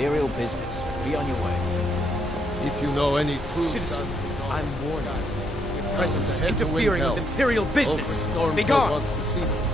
Imperial business. Be on your way. If you know any true Citizen, sons of I'm God, warning sky, you. Your the presence is head to win interfering hell. with Imperial business. Stormcloak Be gone! wants to see them.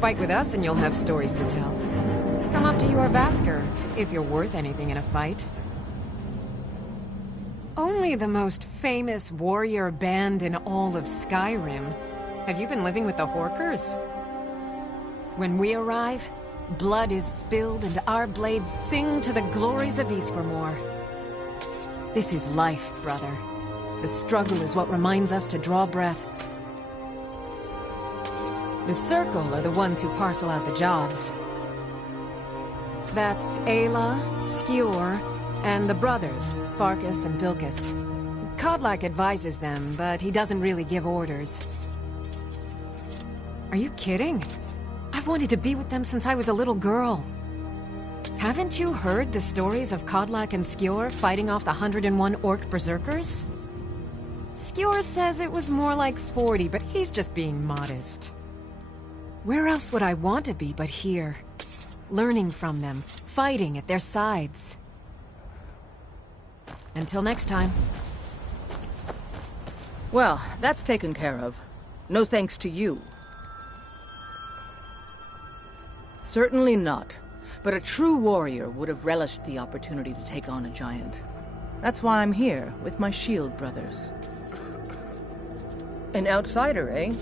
Fight with us and you'll have stories to tell. Come up to your Vasker, if you're worth anything in a fight. Only the most famous warrior band in all of Skyrim. Have you been living with the Horkers? When we arrive, blood is spilled and our blades sing to the glories of Ysgramor. This is life, brother. The struggle is what reminds us to draw breath. The Circle are the ones who parcel out the jobs. That's Ayla, Skjor, and the brothers, Farkas and Vilkas. Kodlak advises them, but he doesn't really give orders. Are you kidding? I've wanted to be with them since I was a little girl. Haven't you heard the stories of Kodlak and Skjor fighting off the 101 orc berserkers? Skjor says it was more like 40, but he's just being modest. Where else would I want to be but here? Learning from them, fighting at their sides. Until next time. Well, that's taken care of. No thanks to you. Certainly not. But a true warrior would have relished the opportunity to take on a giant. That's why I'm here, with my shield brothers. An outsider, eh?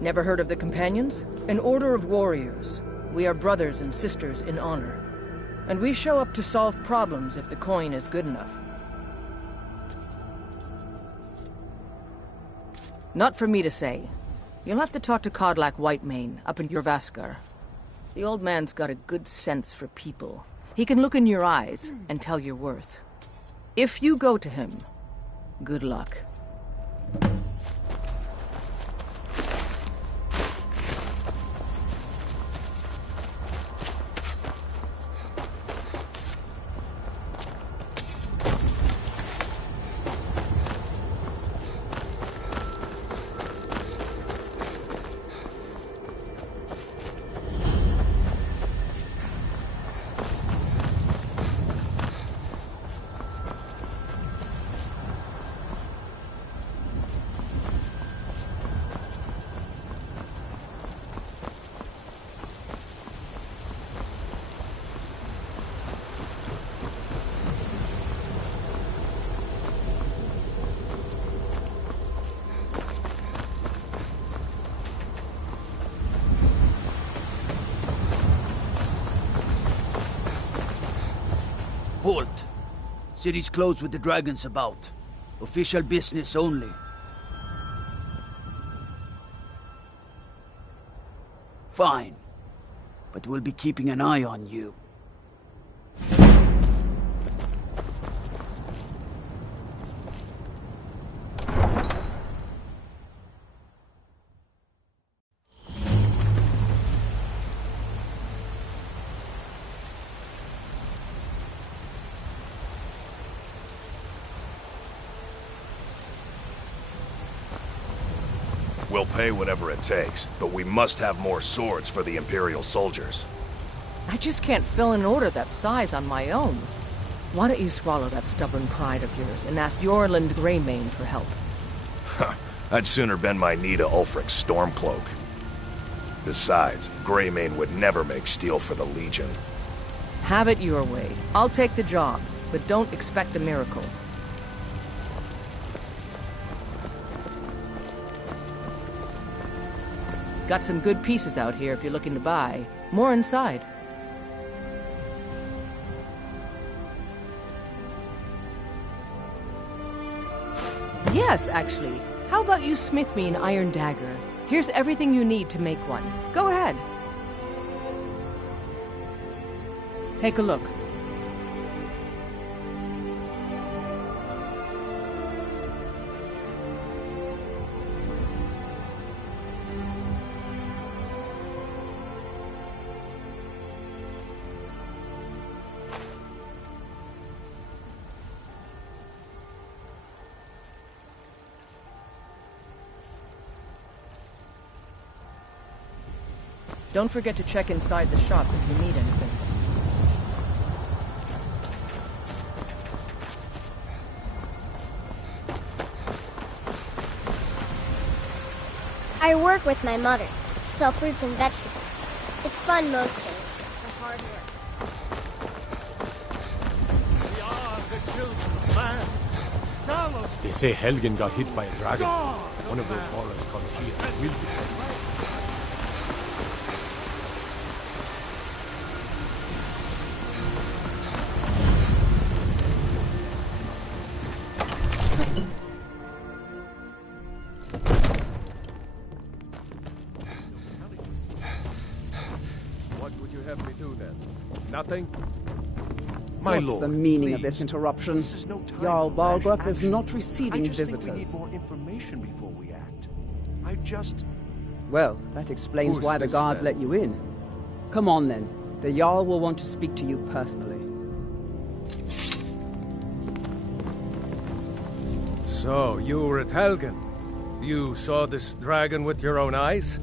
Never heard of the Companions? An order of warriors. We are brothers and sisters in honor. And we show up to solve problems if the coin is good enough. Not for me to say. You'll have to talk to Kodlak Whitemane up in Jorvaskar. The old man's got a good sense for people. He can look in your eyes and tell your worth. If you go to him, good luck. Halt! City's closed with the dragons about. Official business only. Fine. But we'll be keeping an eye on you. We'll pay whatever it takes, but we must have more swords for the Imperial soldiers. I just can't fill an order that size on my own. Why don't you swallow that stubborn pride of yours and ask Yorland Greymane for help? I'd sooner bend my knee to Ulfric's Stormcloak. Besides, Greymane would never make steel for the Legion. Have it your way. I'll take the job, but don't expect a miracle. Got some good pieces out here if you're looking to buy. More inside. Yes, actually. How about you smith me an iron dagger? Here's everything you need to make one. Go ahead. Take a look. Don't forget to check inside the shop if you need anything. I work with my mother, sell fruits and vegetables. It's fun most days, but hard work. We are the children of man. Tell us. They say Helgen got hit by a dragon. One of those horrors comes here and will be. What would you have me do then? Nothing? My What's lord, the meaning of please. this interruption? This is no time Jarl for rash Balgrup is action. not receiving I just visitors. think we need more information before we act. I just... Well, that explains Who's why the this guards then? let you in. Come on then. The Jarl will want to speak to you personally. So, you were at Helgen. You saw this dragon with your own eyes?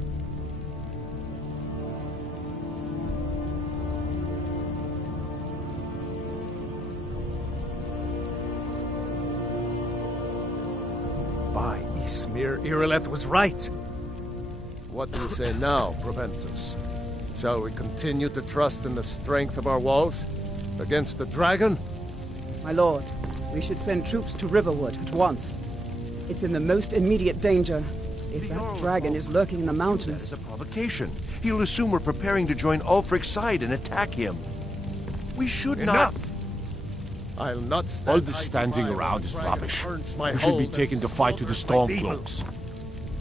By Ismir, Irileth was right. What do you say now, Proventus? Shall we continue to trust in the strength of our walls? Against the dragon? My lord, we should send troops to Riverwood at once. It's in the most immediate danger. If that dragon is lurking in the That mountains... is a provocation. He'll assume we're preparing to join Ulfric's side and attack him. We should Enough! not... I'll not stand All this idly standing by while around the is dragon rubbish. burns my We should be hold taken and to fight to the slaughters my people. Stormcloaks.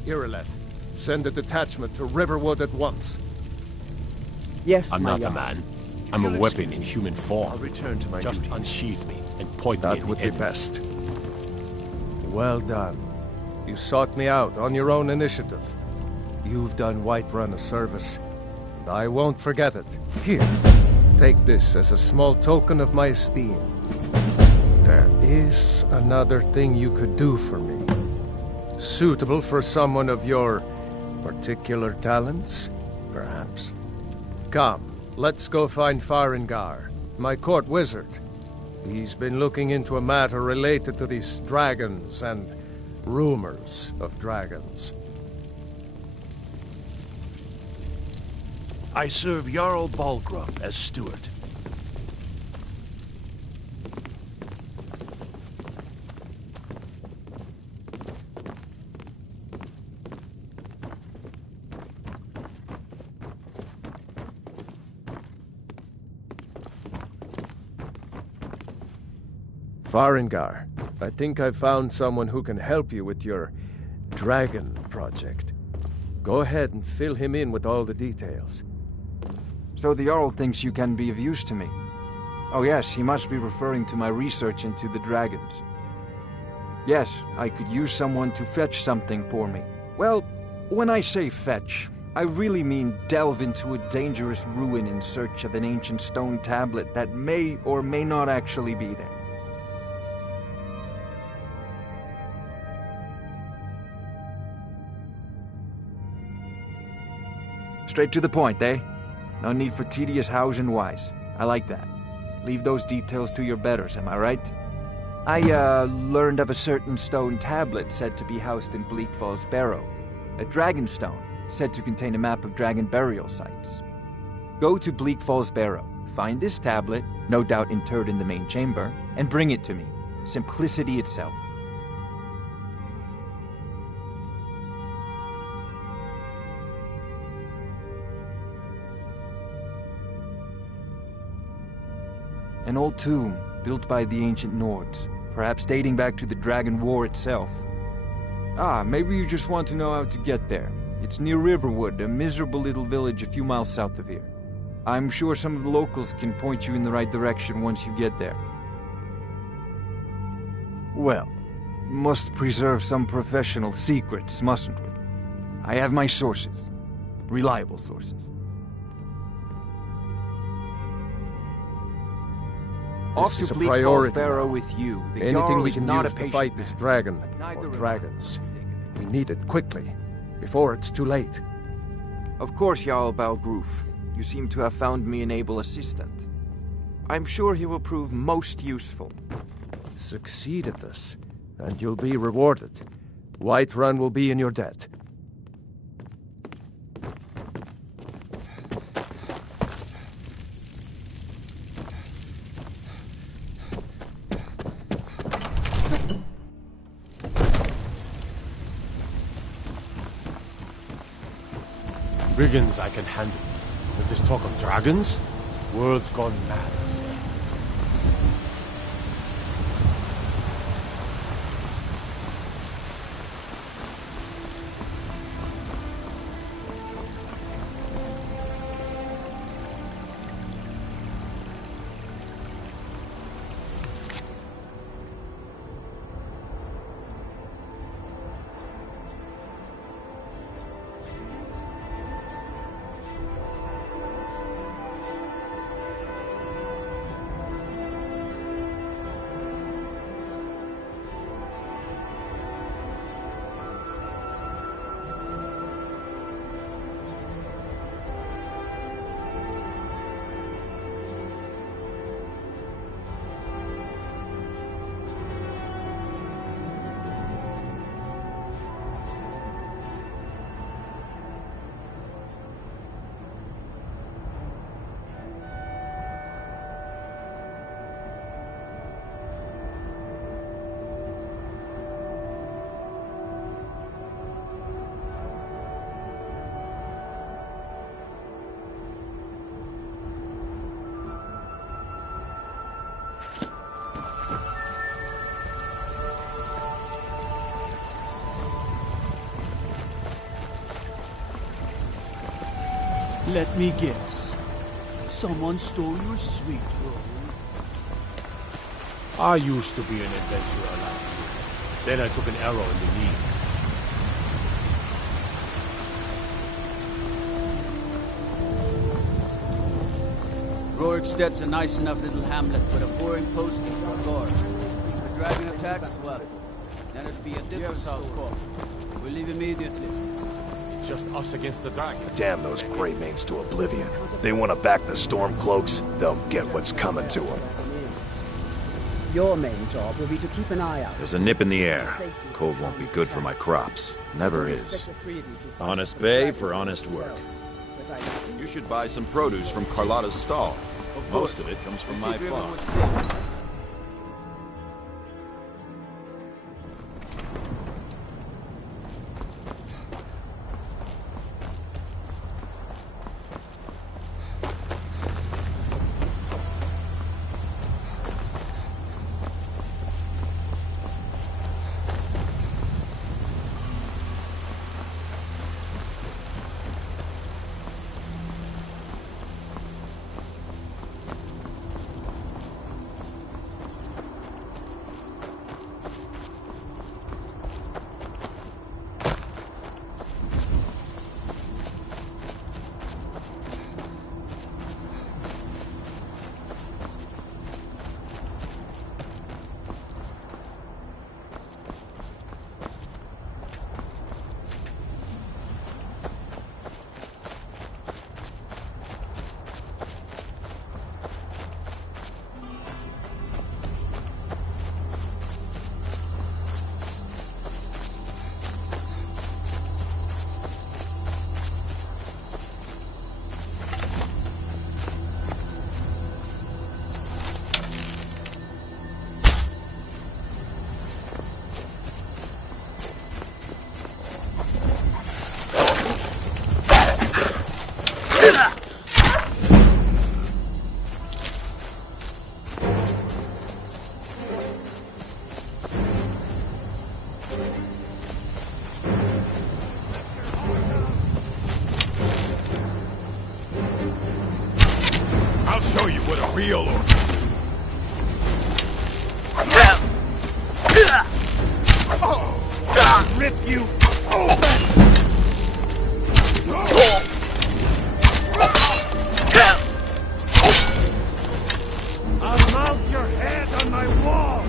Irileth, send a detachment to Riverwood at once. Yes, I'm my not a Jarl. man. I'm a weapon in human I'll form. return to my Just duty. unsheath me and point me That at would the be enemy. best. Well done. You sought me out on your own initiative. You've done Whiterun a service, and I won't forget it. Here, take this as a small token of my esteem. There is another thing you could do for me. Suitable for someone of your particular talents, perhaps. Come, let's go find Farengar, my court wizard. He's been looking into a matter related to these dragons and rumors of dragons. I serve Jarl Balgrup as steward. Farengar, I think I've found someone who can help you with your dragon project. Go ahead and fill him in with all the details. So the Jarl thinks you can be of use to me. Oh yes, he must be referring to my research into the dragons. Yes, I could use someone to fetch something for me. Well, when I say fetch, I really mean delve into a dangerous ruin in search of an ancient stone tablet that may or may not actually be there. Straight to the point, eh? No need for tedious hows and whys. I like that. Leave those details to your betters, am I right? I, learned of a certain stone tablet said to be housed in Bleak Falls Barrow. A dragon stone, said to contain a map of dragon burial sites. Go to Bleak Falls Barrow, find this tablet, no doubt interred in the main chamber, and bring it to me. Simplicity itself. An old tomb, built by the ancient Nords, perhaps dating back to the Dragon War itself. Ah, maybe you just want to know how to get there. It's near Riverwood, a miserable little village a few miles south of here. I'm sure some of the locals can point you in the right direction once you get there. Well, must preserve some professional secrets, mustn't we? I have my sources. Reliable sources. Off This to is a Bleak priority. Falls Barrow with you. The Anything Jarl we is can not use a to patient fight this man. dragon, Neither or am I. dragons. We need it quickly, before it's too late. Of course, Jarl Balgroof. You seem to have found me an able assistant. I'm sure he will prove most useful. Succeed at this, and you'll be rewarded. Whiterun will be in your debt. Brigands I can handle. But this talk of dragons? World's gone mad, I say. Let me guess. Someone stole your sweet roll. I used to be an adventurer like you. Then I took an arrow in the knee. Roriksted's a nice enough little hamlet, but a boring posting for a guard. If the dragon attacks, well, then it'll be a different story. We leave immediately. It's just us against the dragon. Damn those Greymanes to oblivion. They want to back the Stormcloaks, they'll get what's coming to them. Your main job will be to keep an eye out. There's a nip in the air. Cold won't be good for my crops. Never is. Honest pay for honest work. You should buy some produce from Carlotta's stall. Most of it comes from my farm. deal, or... Rip you I'll mount your head on my wall!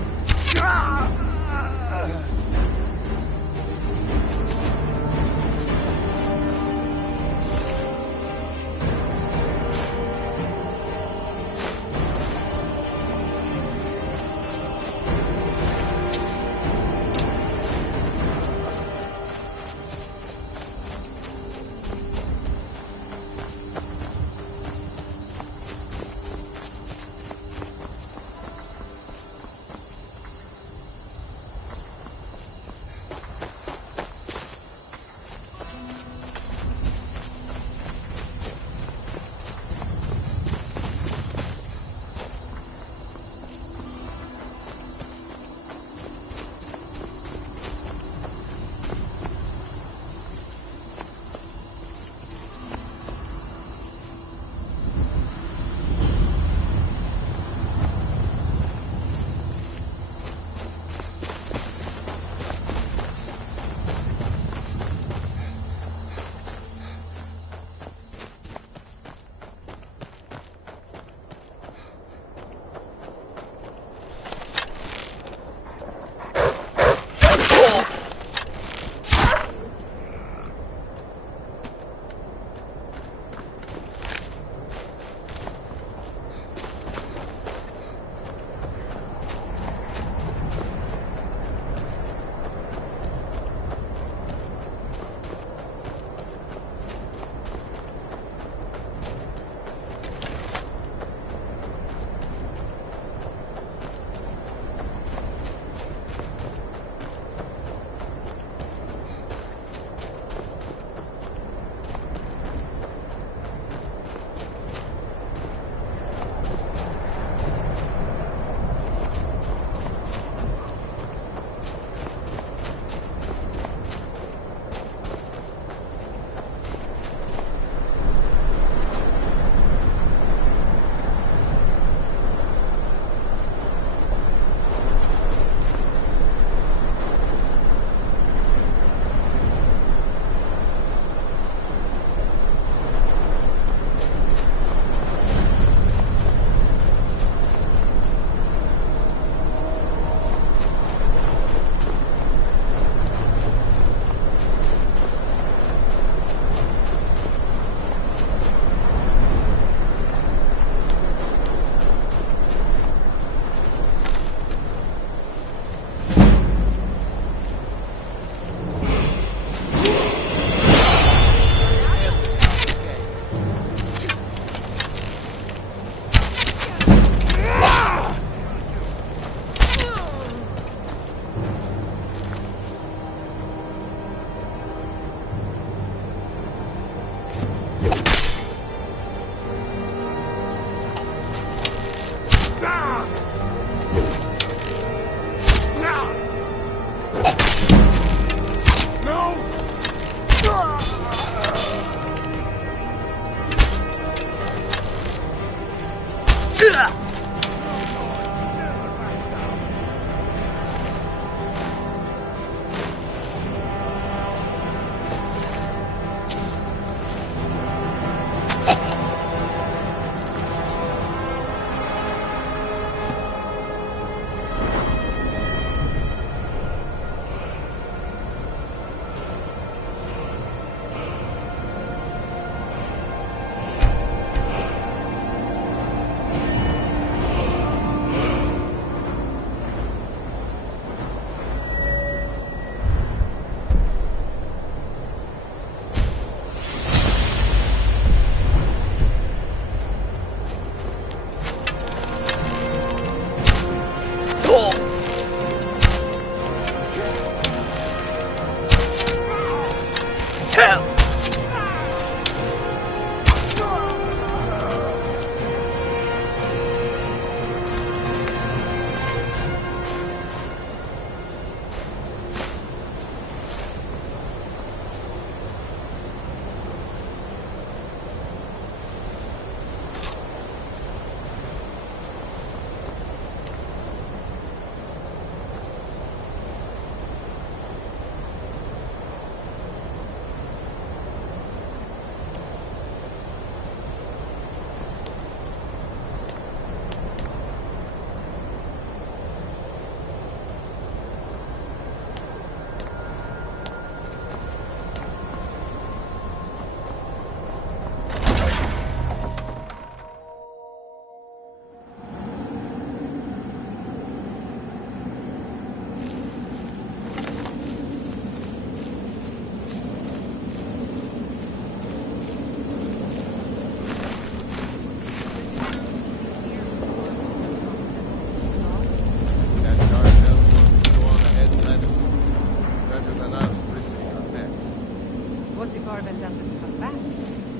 What if Arvel doesn't come back?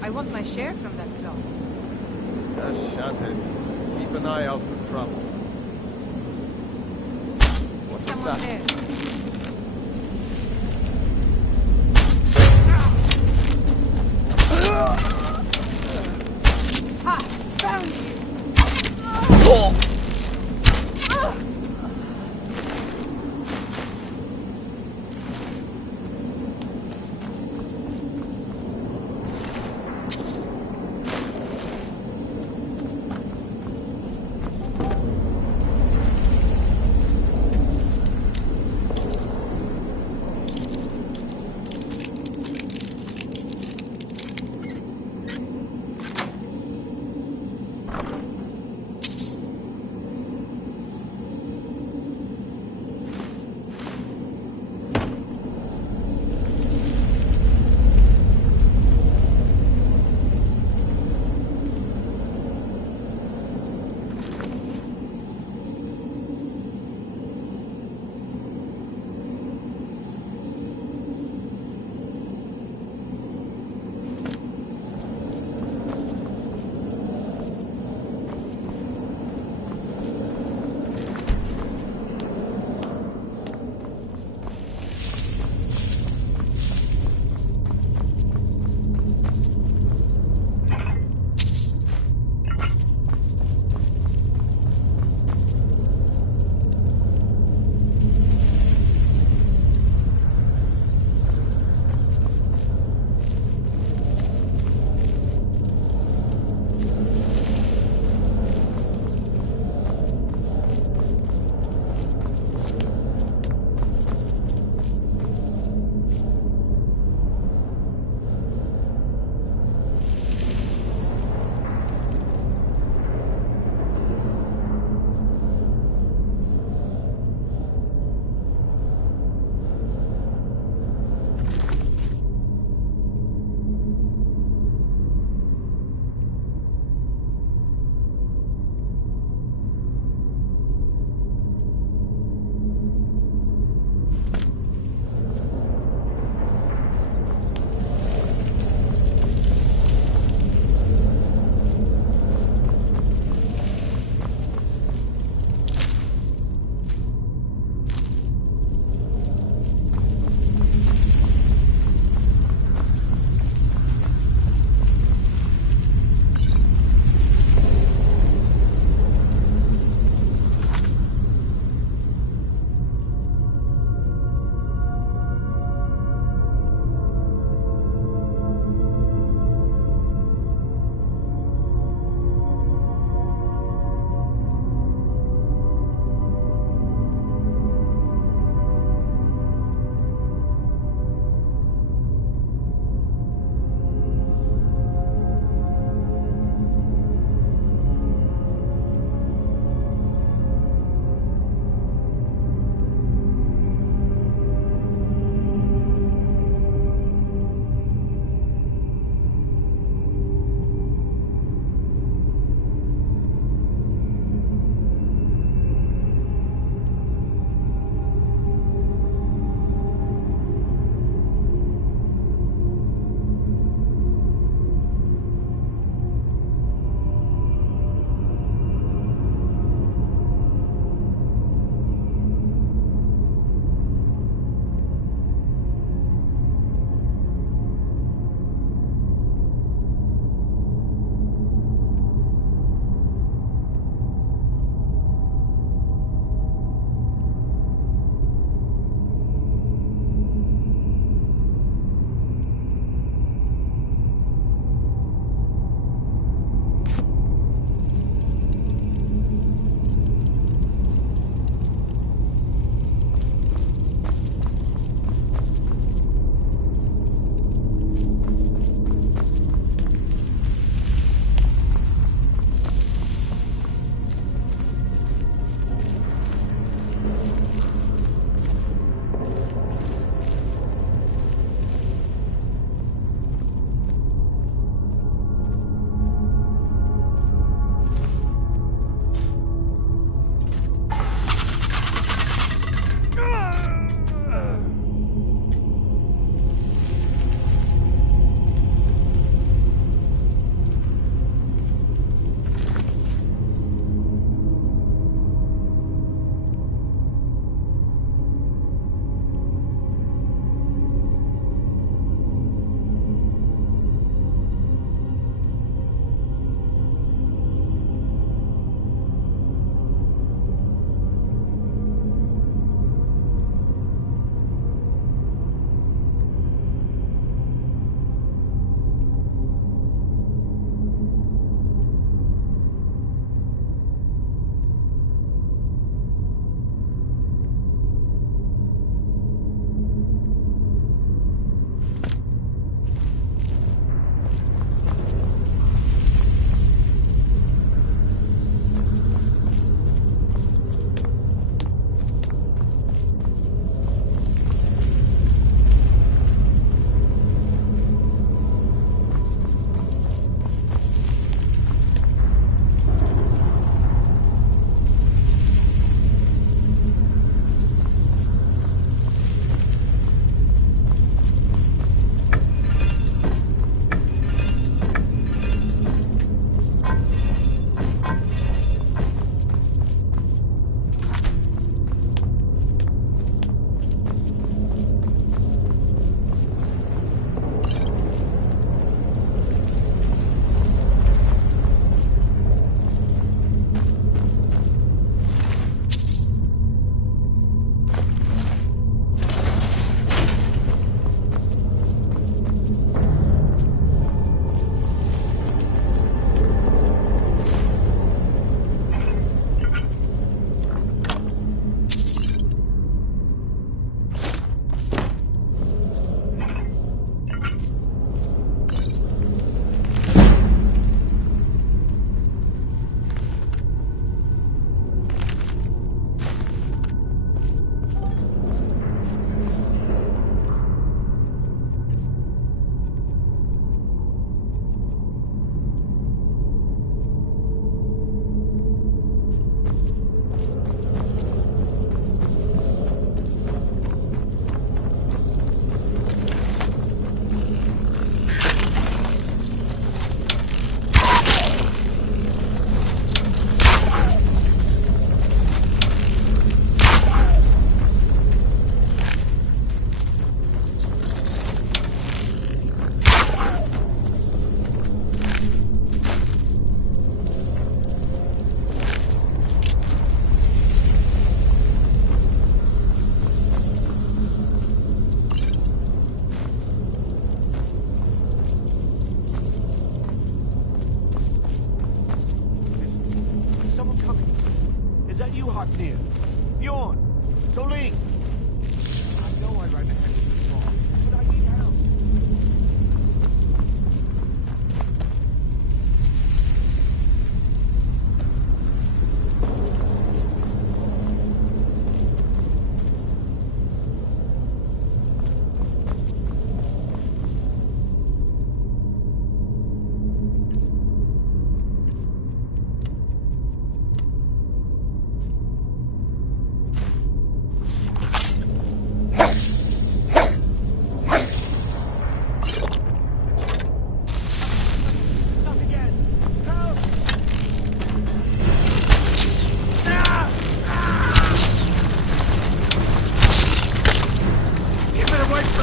I want my share from that cloth. Just shut it. Keep an eye out for trouble. What's Someone that? there. Ha! Found you!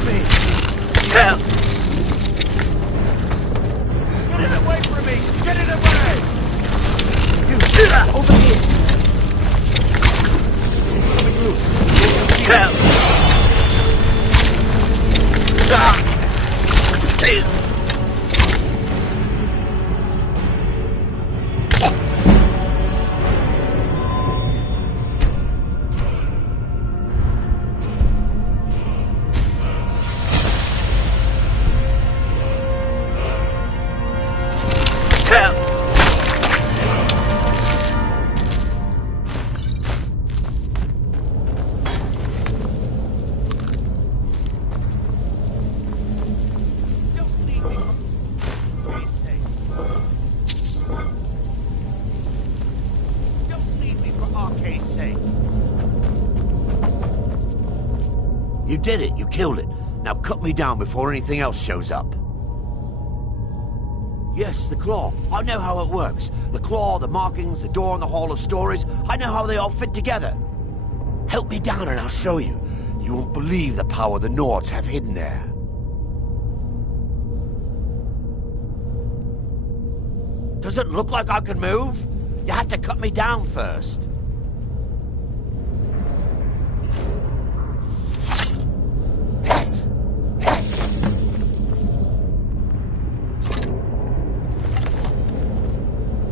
me! Help! Get it away from me! Get it away! Over here! It's coming loose. Help! You did it. You killed it. Now cut me down before anything else shows up. Yes, the claw. I know how it works. The claw, the markings, the door in the Hall of Stories. I know how they all fit together. Help me down and I'll show you. You won't believe the power the Nords have hidden there. Does it look like I can move? You have to cut me down first.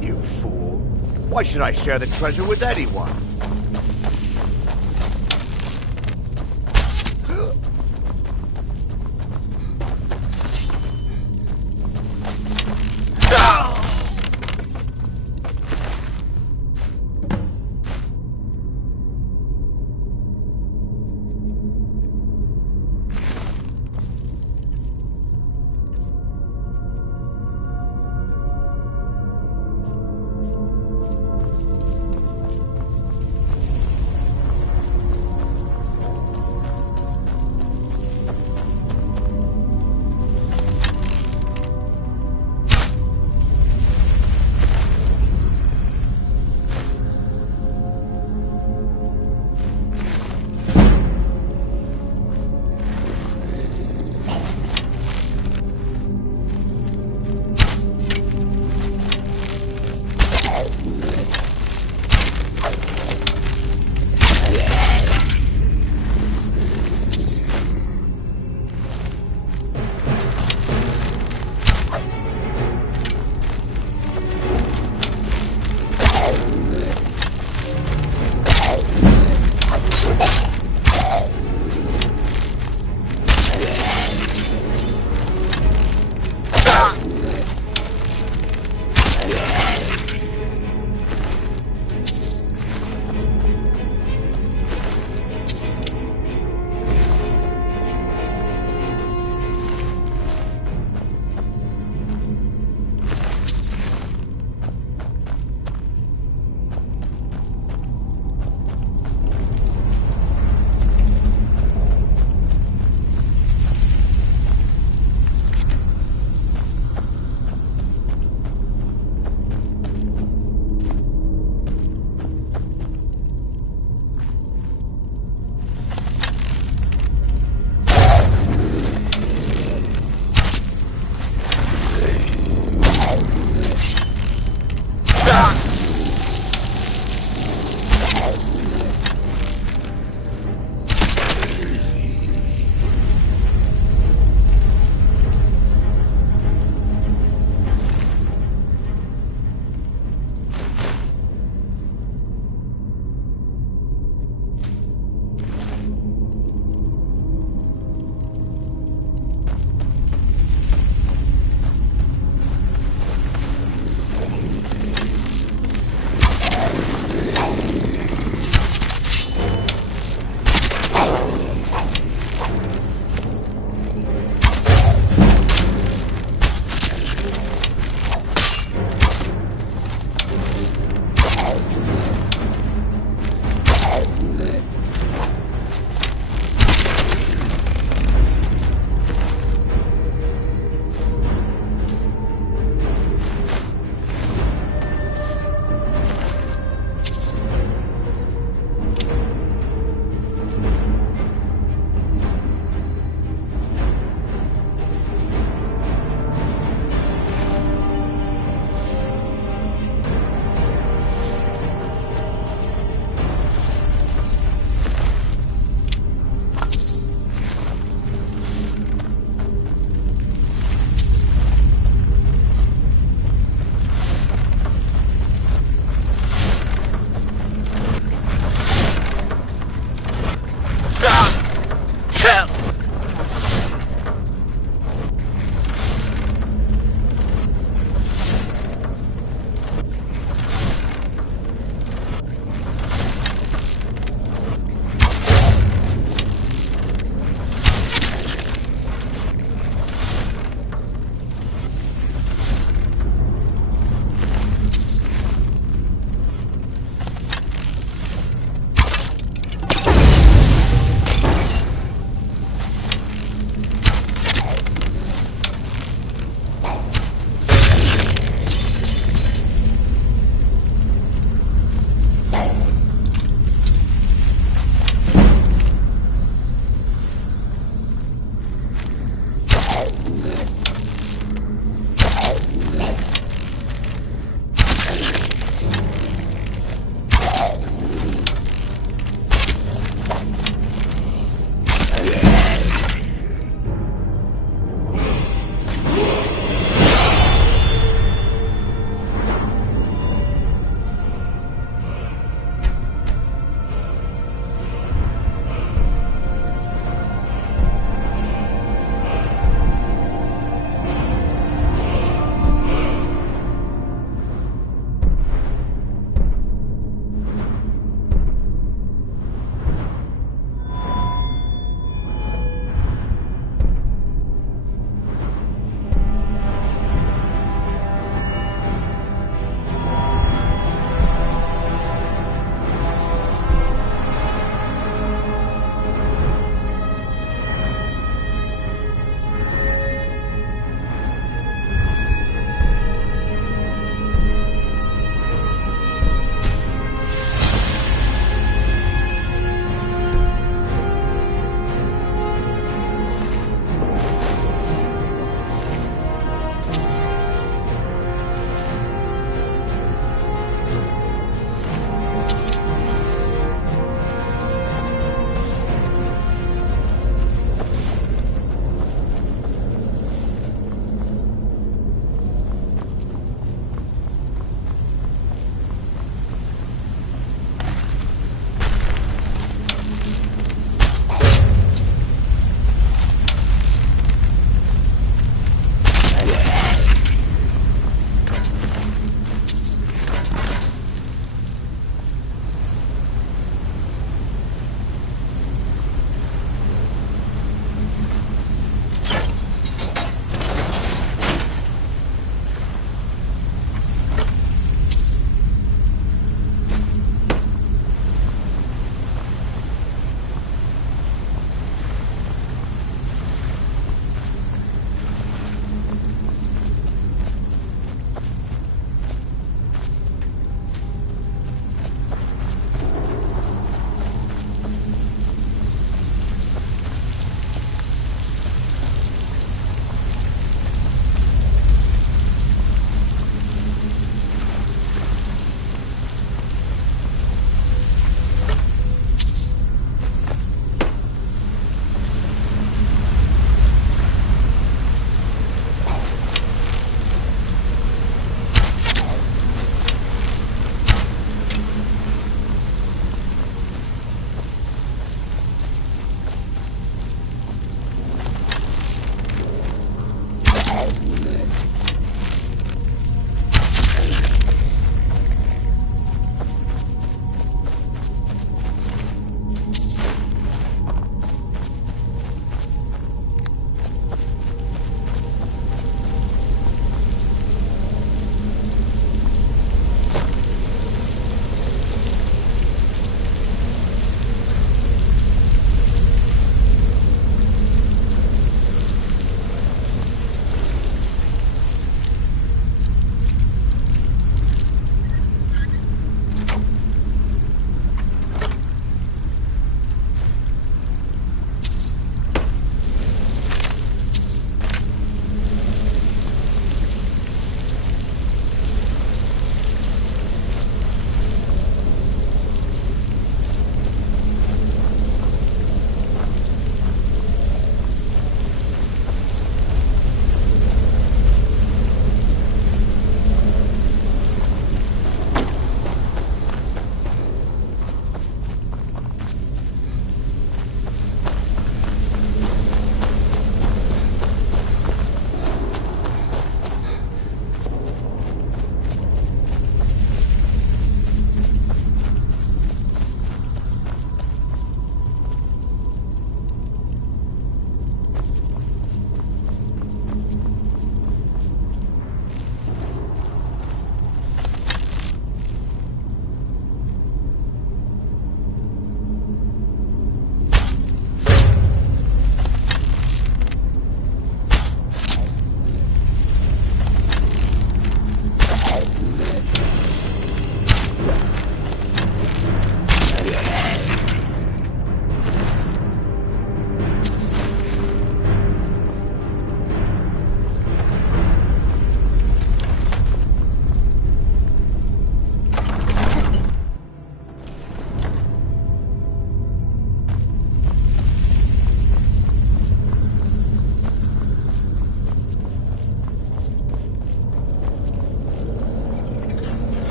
You fool. Why should I share the treasure with anyone?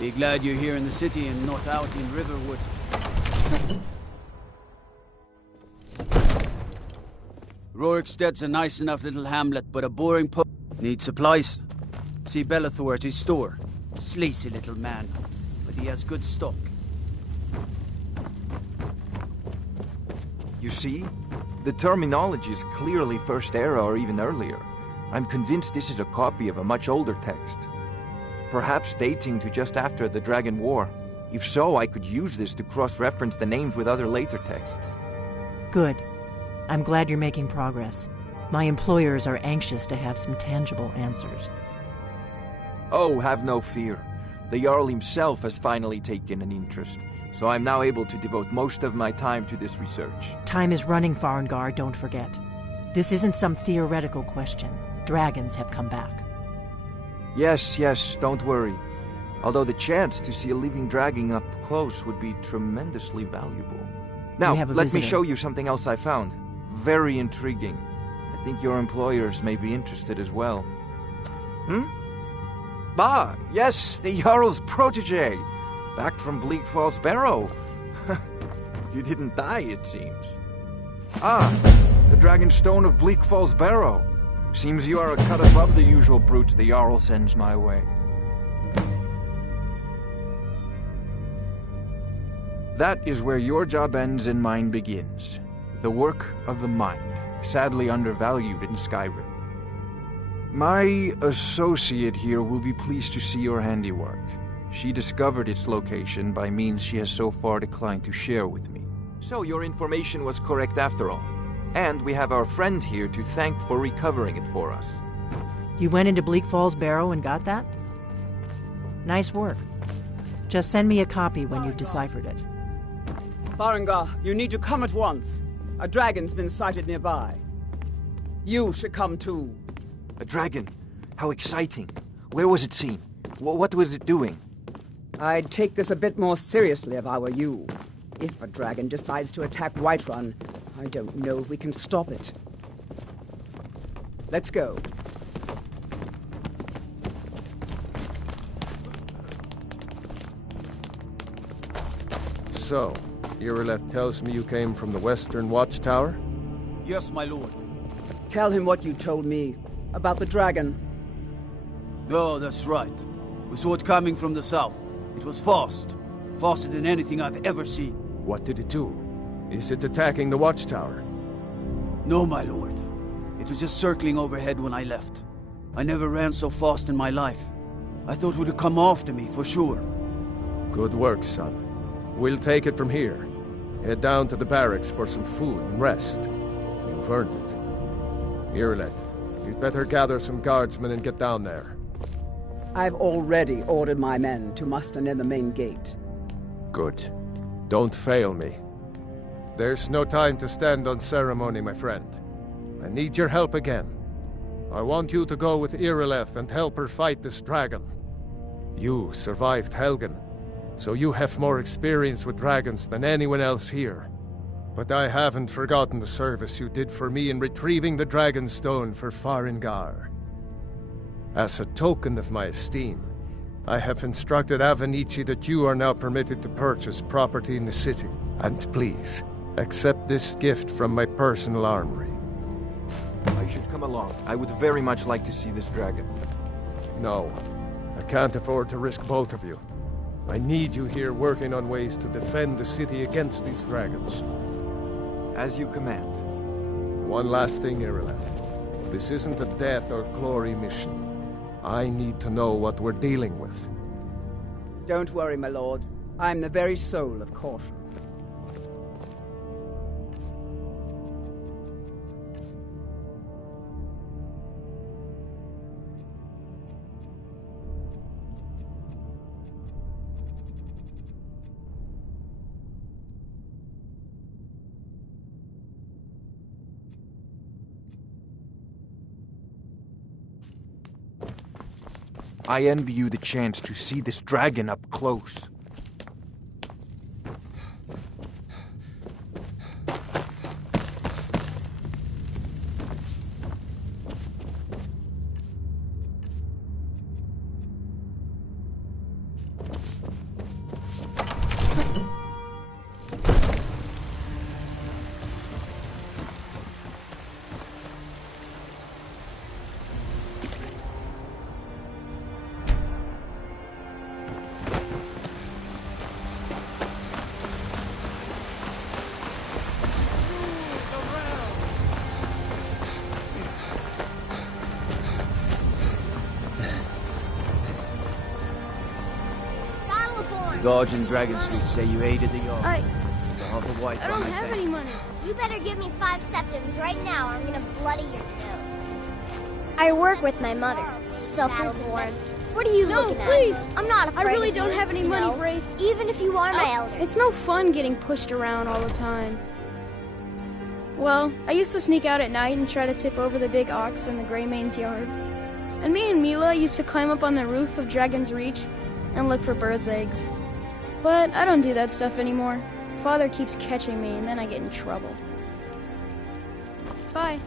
Be glad you're here in the city and not out in Riverwood. Rorikstead's a nice enough little hamlet, but a boring Need supplies? See Bellathor at his store. Sleazy little man, but he has good stock. You see? The terminology is clearly First Era or even earlier. I'm convinced this is a copy of a much older text. Perhaps dating to just after the Dragon War. If so, I could use this to cross-reference the names with other later texts. Good. I'm glad you're making progress. My employers are anxious to have some tangible answers. Oh, have no fear. The Jarl himself has finally taken an interest, so I'm now able to devote most of my time to this research. Time is running, Farengar, don't forget. This isn't some theoretical question. Dragons have come back. Yes, don't worry. Although the chance to see a living dragon up close would be tremendously valuable. Now, let me show you something else I found. Very intriguing. I think your employers may be interested as well. Ah, yes, the Jarl's protege. Back from Bleak Falls Barrow. You didn't die, it seems. Ah, the Dragon Stone of Bleak Falls Barrow. Seems you are a cut above the usual brutes the Jarl sends my way. That is where your job ends and mine begins. The work of the mind, sadly undervalued in Skyrim. My associate here will be pleased to see your handiwork. She discovered its location by means she has so far declined to share with me. So your information was correct after all. And we have our friend here to thank for recovering it for us. You went into Bleak Falls Barrow and got that? Nice work. Just send me a copy when you've deciphered it. Farengar, you need to come at once. A dragon's been sighted nearby. You should come too. A dragon? How exciting. Where was it seen? What was it doing? I'd take this a bit more seriously if I were you. If a dragon decides to attack Whiterun, I don't know if we can stop it. Let's go. So, Irileth tells me you came from the Western Watchtower? Yes, my lord. Tell him what you told me about the dragon. Oh, that's right. We saw it coming from the south. It was fast. Faster than anything I've ever seen. What did it do? Is it attacking the Watchtower? No, my lord. It was just circling overhead when I left. I never ran so fast in my life. I thought it would have come after me, for sure. Good work, son. We'll take it from here. Head down to the barracks for some food and rest. You've earned it. Irileth, you'd better gather some guardsmen and get down there. I've already ordered my men to muster near the main gate. Good. Don't fail me. There's no time to stand on ceremony, my friend. I need your help again. I want you to go with Irileth and help her fight this dragon. You survived Helgen, so you have more experience with dragons than anyone else here. But I haven't forgotten the service you did for me in retrieving the Dragon Stone for Farengar. As a token of my esteem, I have instructed Avenici that you are now permitted to purchase property in the city. And please, accept this gift from my personal armory. I should come along. I would very much like to see this dragon. No, I can't afford to risk both of you. I need you here working on ways to defend the city against these dragons. As you command. One last thing, Irileth. This isn't a death or glory mission. I need to know what we're dealing with. Don't worry, my lord. I'm the very soul of caution. I envy you the chance to see this dragon up close. guards in Dragon Street say you aided the yard. I don't have any money. You better give me 5 septims right now or I'm gonna bloody your nose. I work with my mother. Self-fruits and vegetables. What are you looking at? Please. I'm not afraid I really of don't you, have any you money, know, Wraith. even if you are my elder. It's no fun getting pushed around all the time. Well, I used to sneak out at night and try to tip over the big ox in the Greymane's yard. And me and Mila used to climb up on the roof of Dragon's Reach and look for birds' eggs. But I don't do that stuff anymore. Father keeps catching me and then I get in trouble. Bye.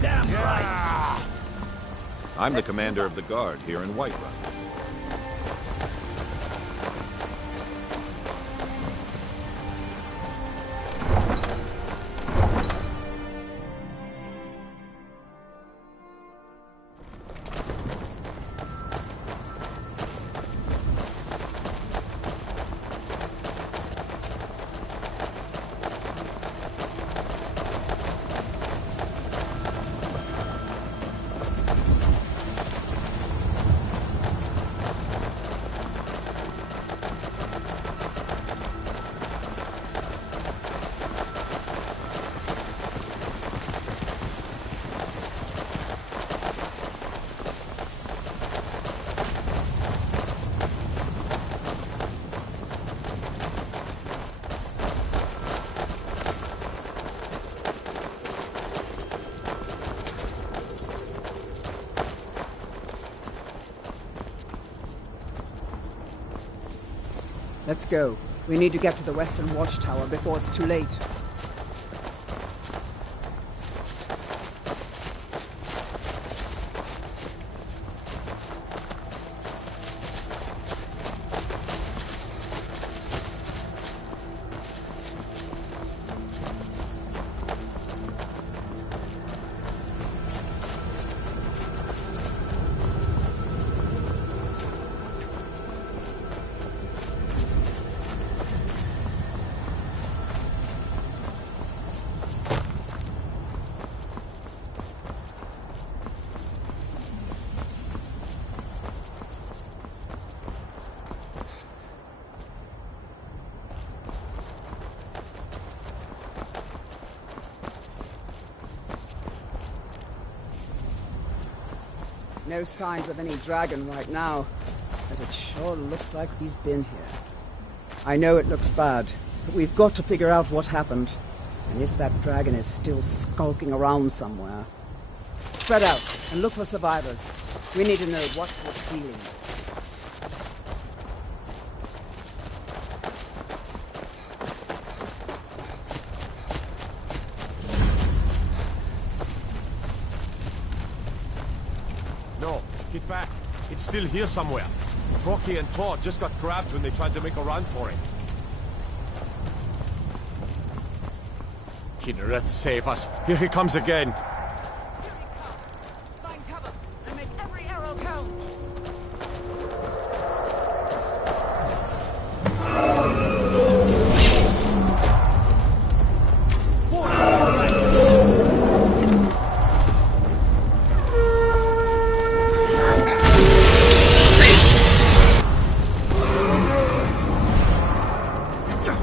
Damn right! I'm the commander of the guard here in Whiterun. Let's go. We need to get to the Western Watchtower before it's too late. No signs of any dragon right now, but it sure looks like he's been here. I know it looks bad, but we've got to figure out what happened, and if that dragon is still skulking around somewhere. Spread out and look for survivors. We need to know what we're feeling. No, get back. It's still here somewhere. Rocky and Todd just got grabbed when they tried to make a run for it. Kinnereth, save us. Here he comes again. Find cover and make every arrow count. Yeah.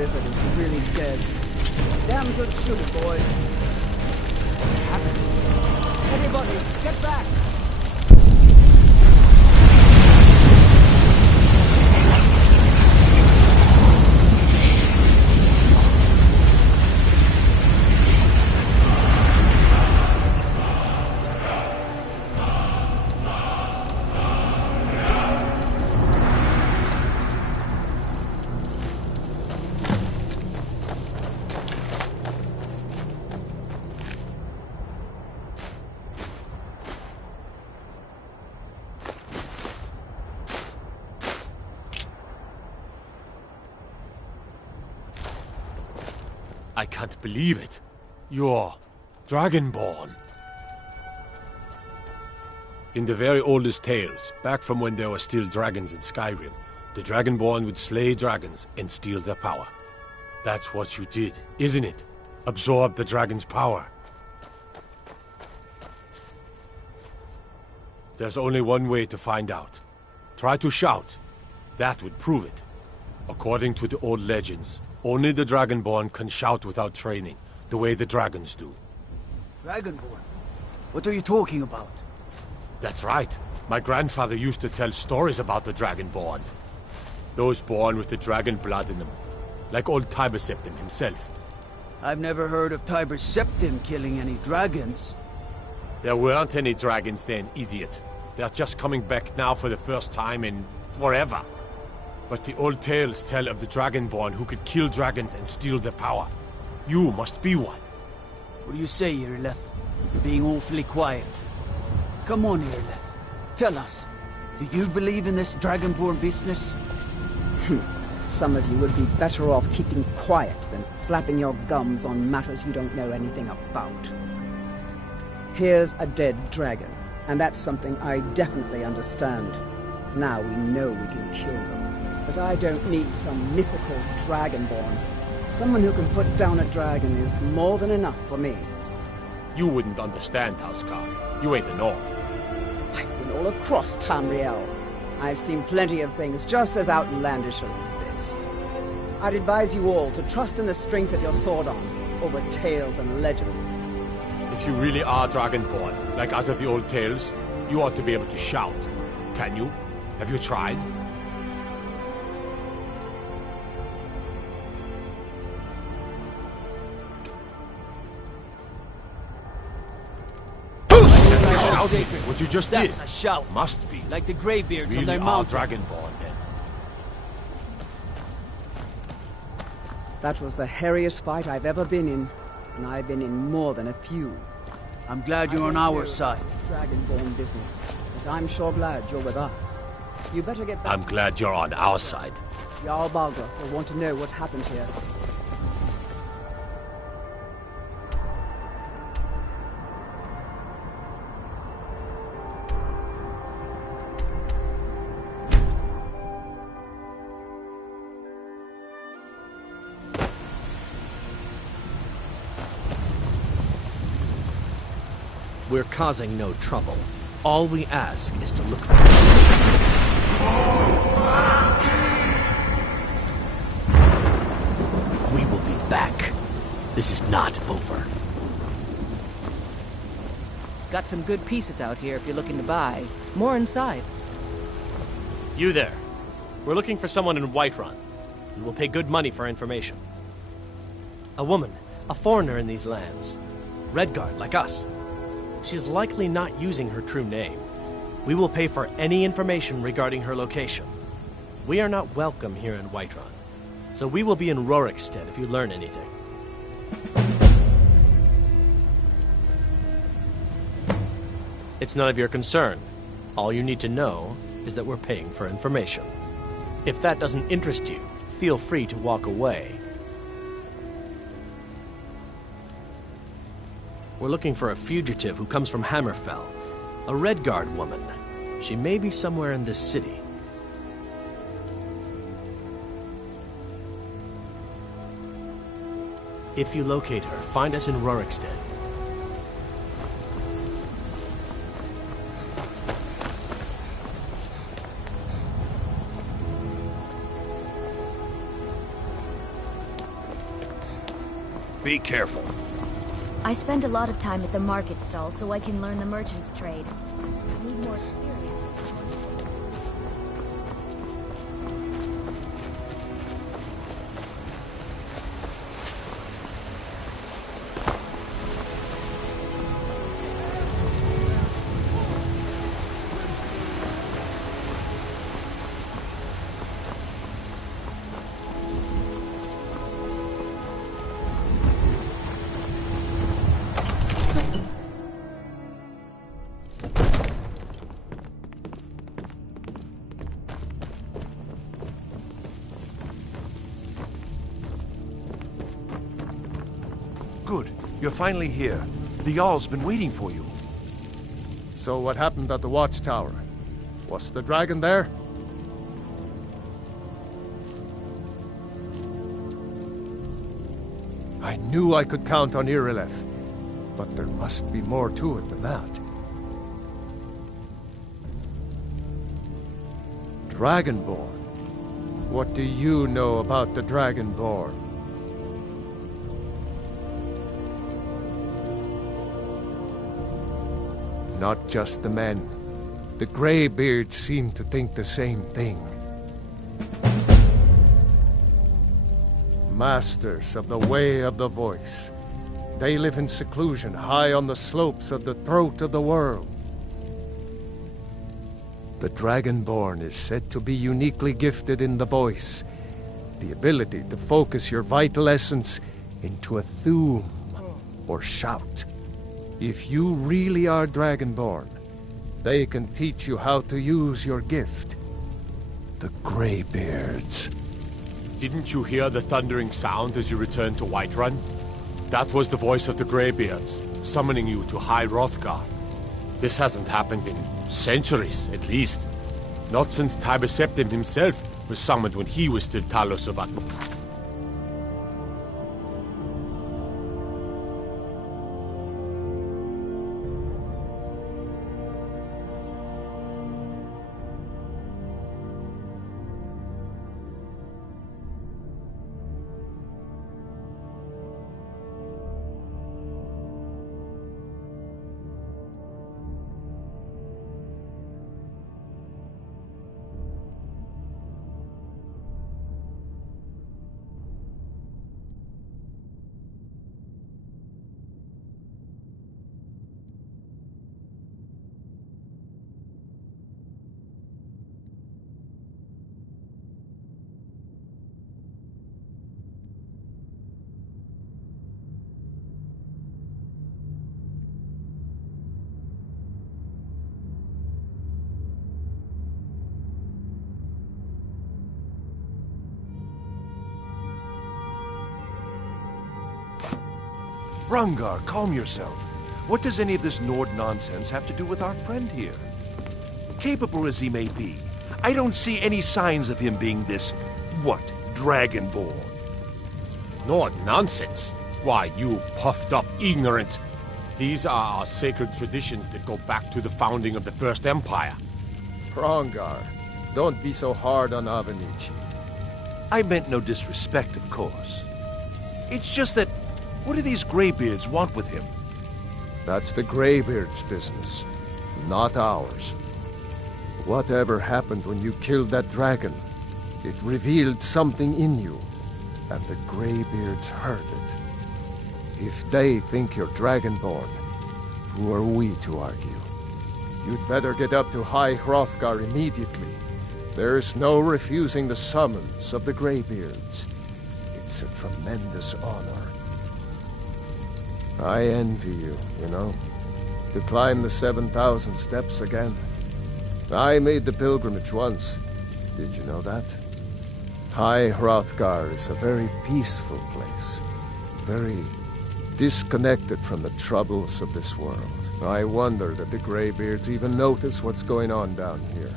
lizard is really dead. Damn good shooting, boys. What's happening? Everybody, get back! I can't believe it. You're Dragonborn. In the very oldest tales, back from when there were still dragons in Skyrim, the Dragonborn would slay dragons and steal their power. That's what you did, isn't it? Absorb the dragon's power. There's only one way to find out. Try to shout. That would prove it. According to the old legends, only the Dragonborn can shout without training, the way the dragons do. Dragonborn? What are you talking about? That's right. My grandfather used to tell stories about the Dragonborn. Those born with the dragon blood in them. Like old Tiber Septim himself. I've never heard of Tiber Septim killing any dragons. There weren't any dragons then, idiot. They're just coming back now for the first time in forever. But the old tales tell of the Dragonborn who could kill dragons and steal their power. You must be one. What do you say, Irileth? You're being awfully quiet. Come on, Irileth. Tell us. Do you believe in this Dragonborn business? Some of you would be better off keeping quiet than flapping your gums on matters you don't know anything about. Here's a dead dragon, and that's something I definitely understand. Now we know we can kill them. But I don't need some mythical Dragonborn. Someone who can put down a dragon is more than enough for me. You wouldn't understand, Housecarl. You ain't a Norm. I've been all across Tamriel. I've seen plenty of things just as outlandish as this. I'd advise you all to trust in the strength of your sword arm over tales and legends. If you really are Dragonborn, like out of the old tales, you ought to be able to shout. Can you? Have you tried? Shouting, what you just That's did. a shout. Must be. Like the Greybeards Really on their are mountain. Dragonborn, then. That was the hairiest fight I've ever been in, and I've been in more than a few. I'm glad you're on our side. Dragonborn business, but I'm sure glad you're with us. You better get back. I'm glad you're on our side. Jarl Balgruuf will want to know what happened here. We're causing no trouble. All we ask is to look for We will be back. This is not over. Got some good pieces out here if you're looking to buy. More inside. You there. We're looking for someone in Whiterun. We will pay good money for information. A woman, a foreigner in these lands. Redguard, like us. She's likely not using her true name. We will pay for any information regarding her location. We are not welcome here in Whiterun, so we will be in Rorikstead if you learn anything. It's none of your concern. All you need to know is that we're paying for information. If that doesn't interest you, feel free to walk away. We're looking for a fugitive who comes from Hammerfell. A Redguard woman. She may be somewhere in this city. If you locate her, find us in Rorikstead. Be careful. I spend a lot of time at the market stall so I can learn the merchant's trade. I need more experience. Good. You're finally here. The Jarl's been waiting for you. So what happened at the watchtower? Was the dragon there? I knew I could count on Irileth, but there must be more to it than that. Dragonborn? What do you know about the Dragonborn? Not just the men. The Greybeards seem to think the same thing. Masters of the Way of the Voice. They live in seclusion high on the slopes of the throat of the world. The Dragonborn is said to be uniquely gifted in the voice, the ability to focus your vital essence into a thum or shout. If you really are Dragonborn, they can teach you how to use your gift. The Greybeards. Didn't you hear the thundering sound as you returned to Whiterun? That was the voice of the Greybeards, summoning you to High Hrothgar. This hasn't happened in centuries, at least. Not since Tiber Septim himself was summoned when he was still Talos of Atma. Rungar, calm yourself. What does any of this Nord nonsense have to do with our friend here? Capable as he may be, I don't see any signs of him being this, Dragonborn. Nord nonsense? Why, you puffed up ignorant. These are our sacred traditions that go back to the founding of the First Empire. Rungar, don't be so hard on Avenici. I meant no disrespect, of course. It's just that, what do these Greybeards want with him? That's the Greybeards' business, not ours. Whatever happened when you killed that dragon, it revealed something in you, and the Greybeards heard it. If they think you're Dragonborn, who are we to argue? You'd better get up to High Hrothgar immediately. There's no refusing the summons of the Greybeards. It's a tremendous honor. I envy you, you know, to climb the 7,000 steps again. I made the pilgrimage once. Did you know that? High Hrothgar is a very peaceful place. Very disconnected from the troubles of this world. I wonder that the Greybeards even notice what's going on down here.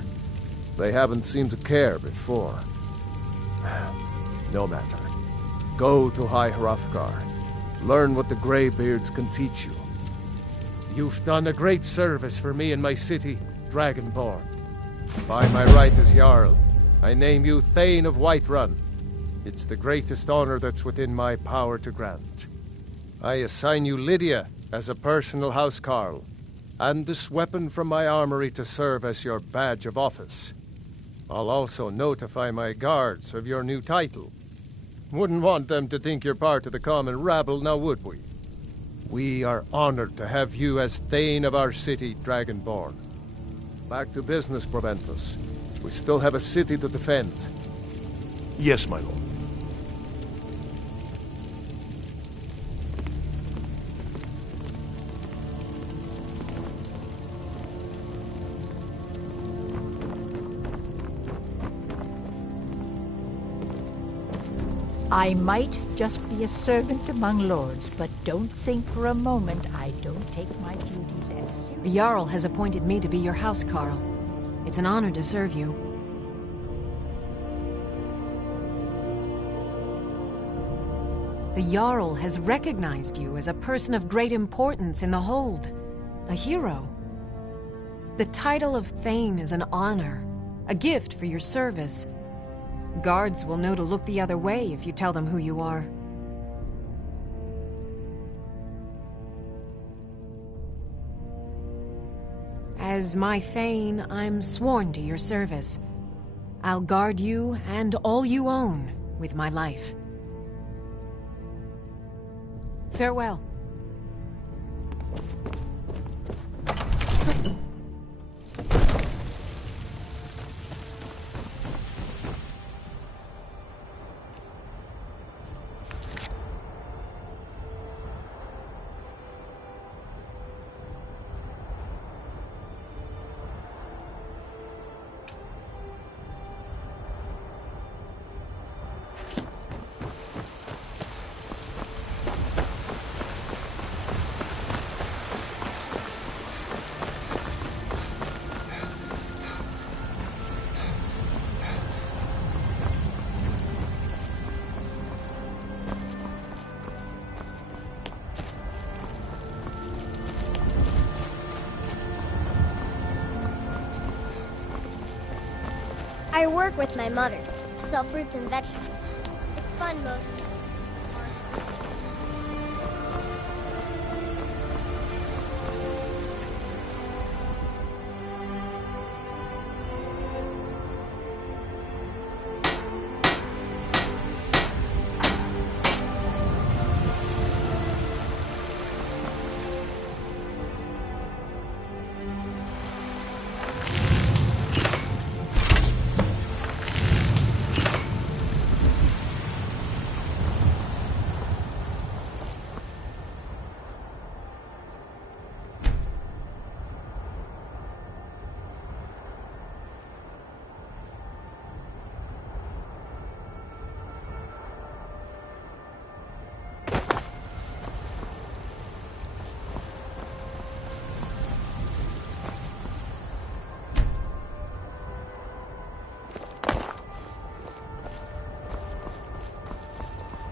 They haven't seemed to care before. No matter. Go to High Hrothgar. Learn what the Greybeards can teach you. You've done a great service for me and my city, Dragonborn. By my right as Jarl, I name you Thane of Whiterun. It's the greatest honor that's within my power to grant. I assign you Lydia as a personal housecarl, and this weapon from my armory to serve as your badge of office. I'll also notify my guards of your new title. Wouldn't want them to think you're part of the common rabble, now would we? We are honored to have you as Thane of our city, Dragonborn. Back to business, Proventus. We still have a city to defend. Yes, my lord. I might just be a servant among lords, but don't think for a moment I don't take my duties as seriously. The Jarl has appointed me to be your housecarl. It's an honor to serve you. The Jarl has recognized you as a person of great importance in the Hold. A hero. The title of Thane is an honor, a gift for your service. Guards will know to look the other way if you tell them who you are. As my Thane, I'm sworn to your service. I'll guard you and all you own with my life. Farewell. I work with my mother, sell fruits and vegetables. It's fun mostly.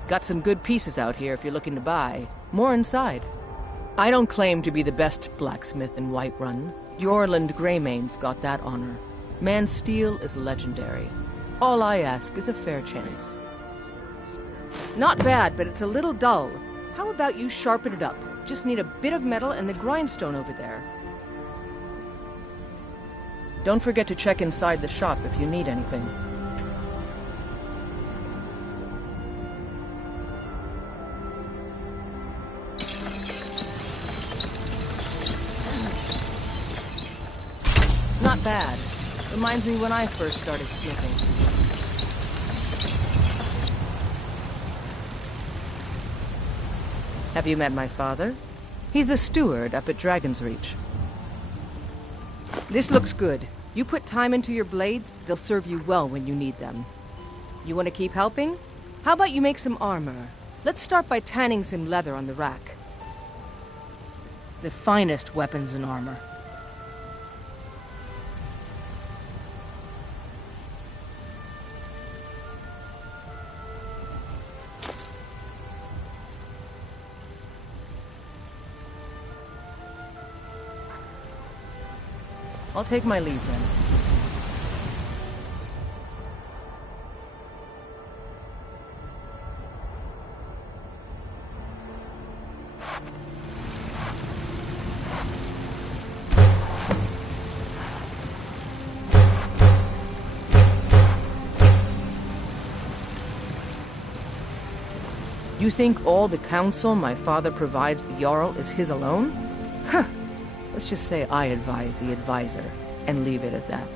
Got some good pieces out here if you're looking to buy. More inside. I don't claim to be the best blacksmith in Whiterun. Jorland Greymane's got that honor. Man's steel is legendary. All I ask is a fair chance. Not bad, but it's a little dull. How about you sharpen it up? Just need a bit of metal and the grindstone over there. Don't forget to check inside the shop if you need anything. Not bad. Reminds me when I first started smithing. Have you met my father? He's the steward up at Dragon's Reach. This looks good. You put time into your blades, they'll serve you well when you need them. You want to keep helping? How about you make some armor? Let's start by tanning some leather on the rack. The finest weapons and armor. I'll take my leave then. You think all the counsel my father provides the Jarl is his alone? Huh. Let's just say I advise the advisor, and leave it at that.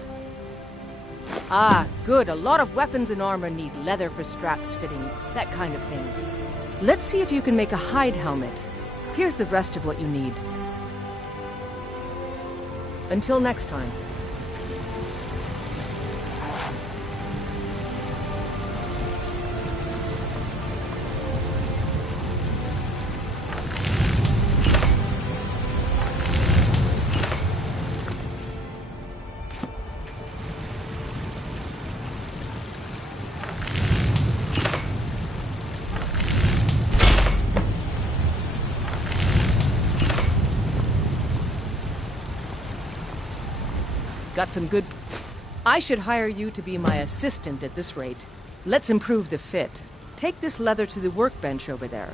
Ah, good. A lot of weapons and armor need leather for straps fitting, that kind of thing. Let's see if you can make a hide helmet. Here's the rest of what you need. Until next time. Got some good... I should hire you to be my assistant at this rate. Let's improve the fit. Take this leather to the workbench over there.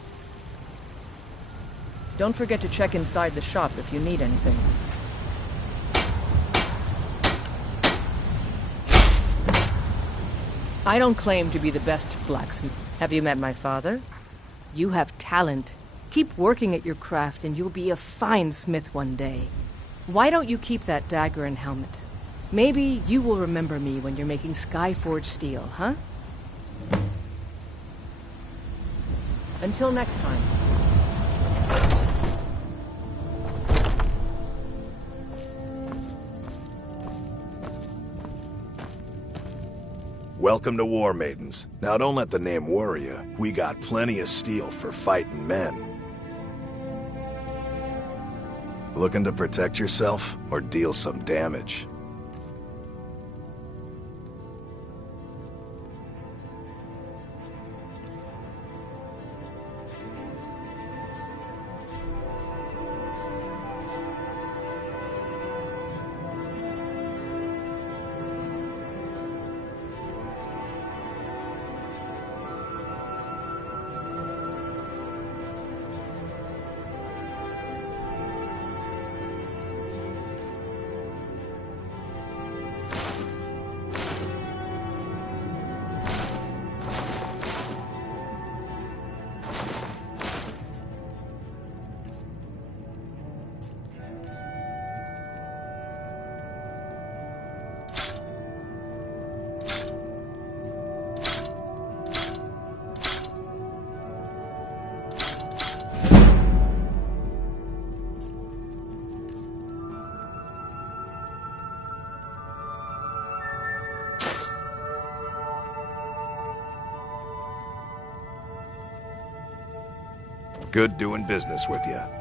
Don't forget to check inside the shop if you need anything. I don't claim to be the best blacksmith. Have you met my father? You have talent. Keep working at your craft and you'll be a fine smith one day. Why don't you keep that dagger and helmet? Maybe you will remember me when you're making Skyforged steel, huh? Until next time. Welcome to War Maidens. Now don't let the name worry you. We got plenty of steel for fighting men. Looking to protect yourself or deal some damage? Good doing business with you.